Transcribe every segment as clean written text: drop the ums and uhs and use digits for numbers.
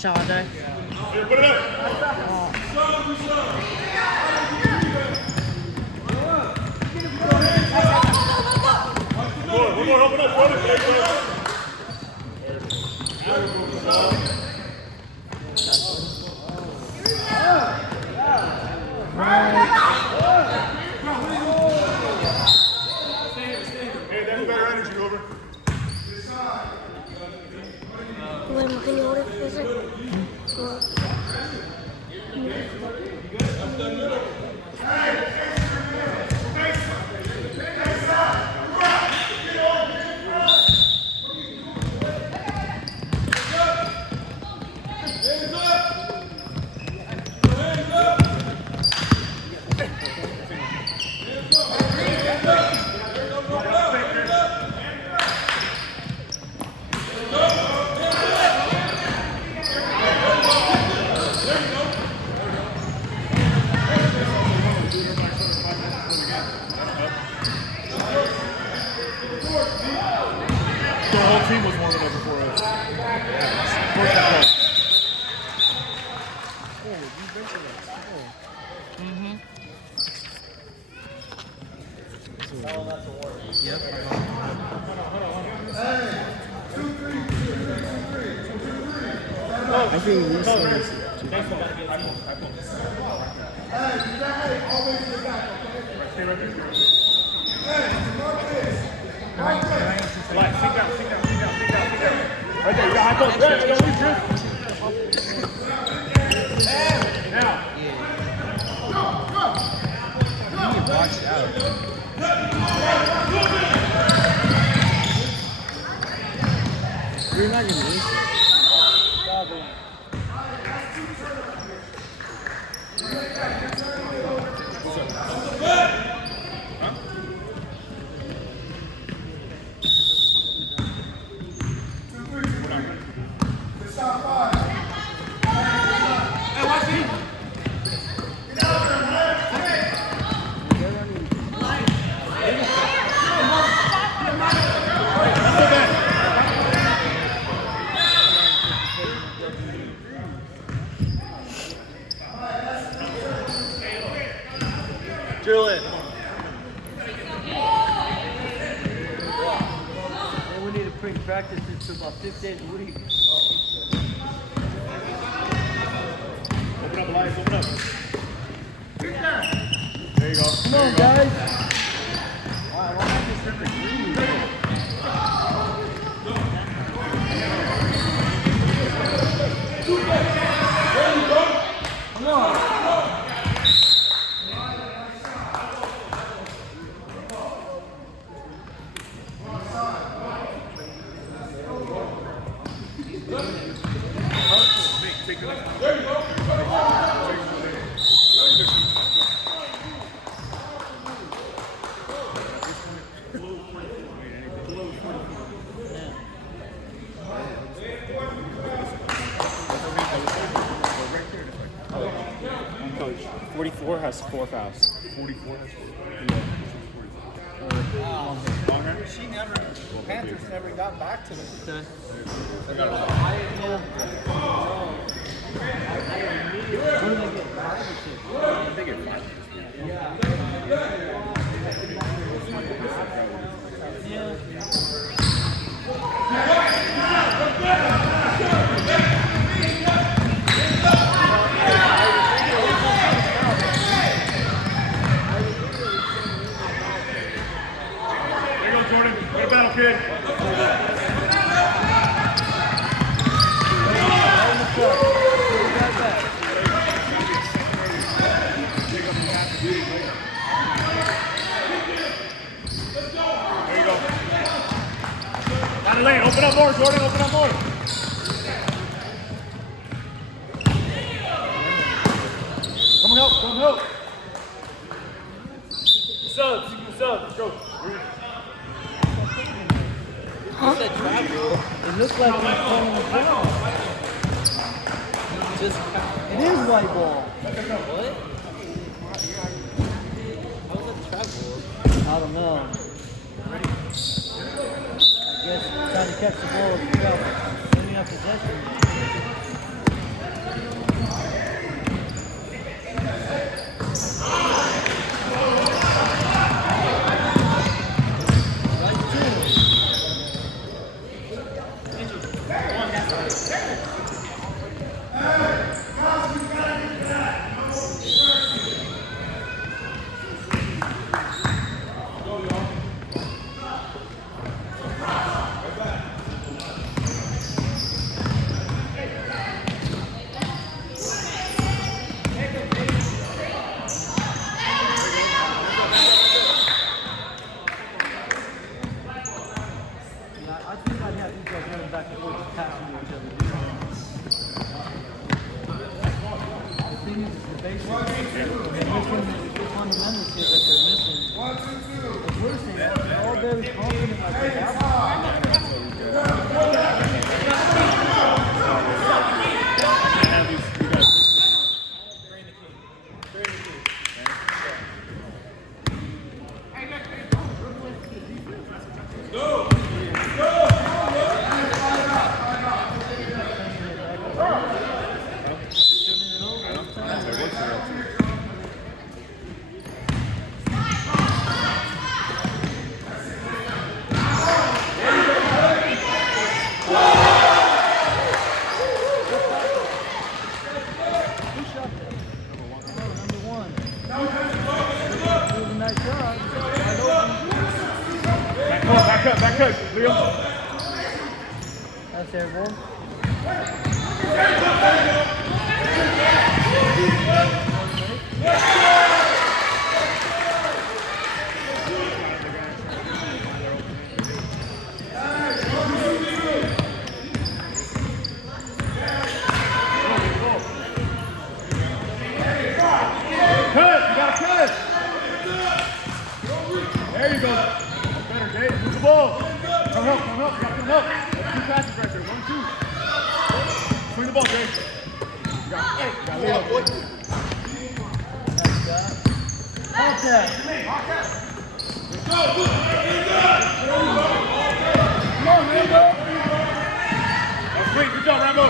Shot right there. Here, put it up. One more, open up, run it, Hey, that's better energy, Hoover. Bueno, can you hold it for a second? Team was warming up before us. Yep. I think this one is. Right there, you got high post. Hey, don't leave, Chris. Now. You need to watch it out. You're not going to lose it. Julian. And we need to pre-practice it to about 6 days a week. Open up, Elias, open up. There you go. Come on, guys. Wow, why not just send the green? Come on. Coach, 44 has 4 fouls. 44. She never, Panthers never got back to them. Kid. just It is white ball. what? How was that track ball? I don't know. I guess trying to catch the ball when you have possession. I think I'd have these guys running back and forth and passing to each other. The thing is the basics. They're missing the fundamentals here that they're missing. Like we're saying, they're all very confident like they Have these, you guys Back up, Leo. That's terrible. Cut! You gotta cut! There you go. That's better, Dave. Move the ball. Come help. You gotta come help. That's 2 passes right there. 1, 2. Swing the ball, Dave. You got Leo. Contact. Come on, Rambo. That's great. Good job, Rambo.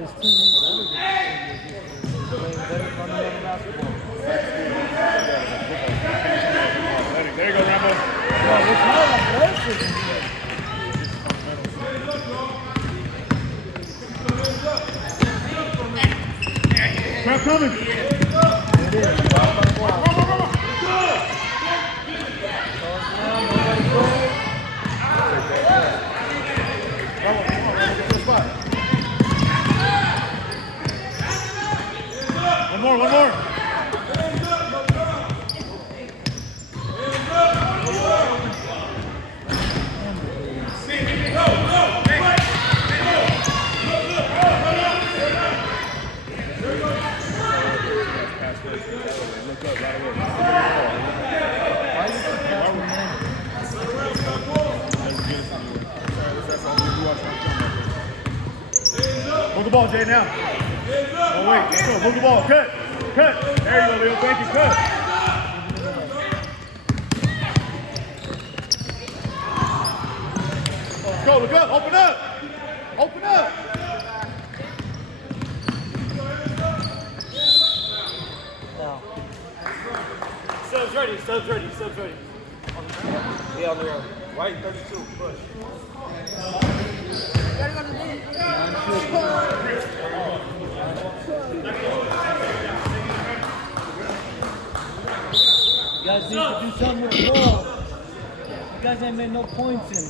His teammates better than him. Playing better fundamental basketball. There you go, Rambo. Well, it's not athleticism here. Crap coming. It is. One more. Move the ball, Jay, now. Oh, wait. Let's go. Move the ball. Cut. There you go, Leo. Thank you. Cut. Let's go. Look up. Open up. Wow. Subs ready. Yeah, on the right 32, push. You guys need to do something with the ball. You guys ain't made no points in.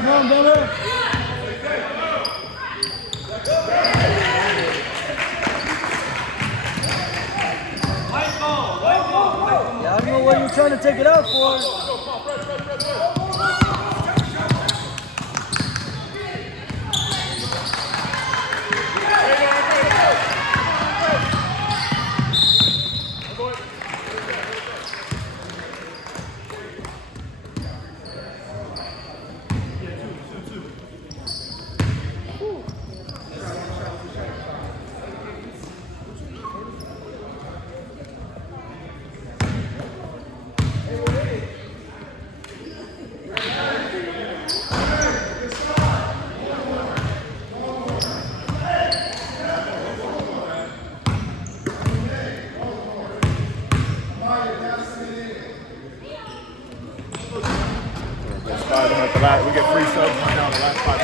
Come on, brother. Yeah, I don't know what you're trying to take it out for. We get free subs right now in the last 5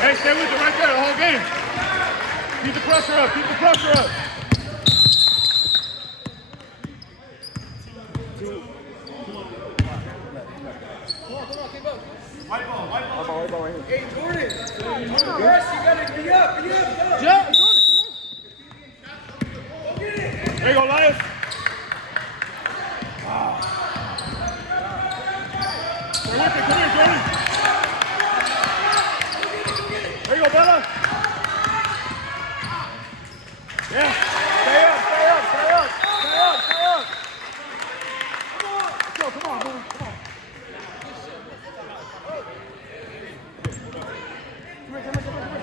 Hey, stay with it right there the whole game. Keep the pressure up. Keep the pressure up. White ball right here. Hey, Jordan. Russ, you gotta be up. Be up. Yeah, Jordan, come on. There you go, Elias. Come here, Jordan. There you go, Bella. Yeah. Stay up. Come on. Let's go, come on, man. Come on.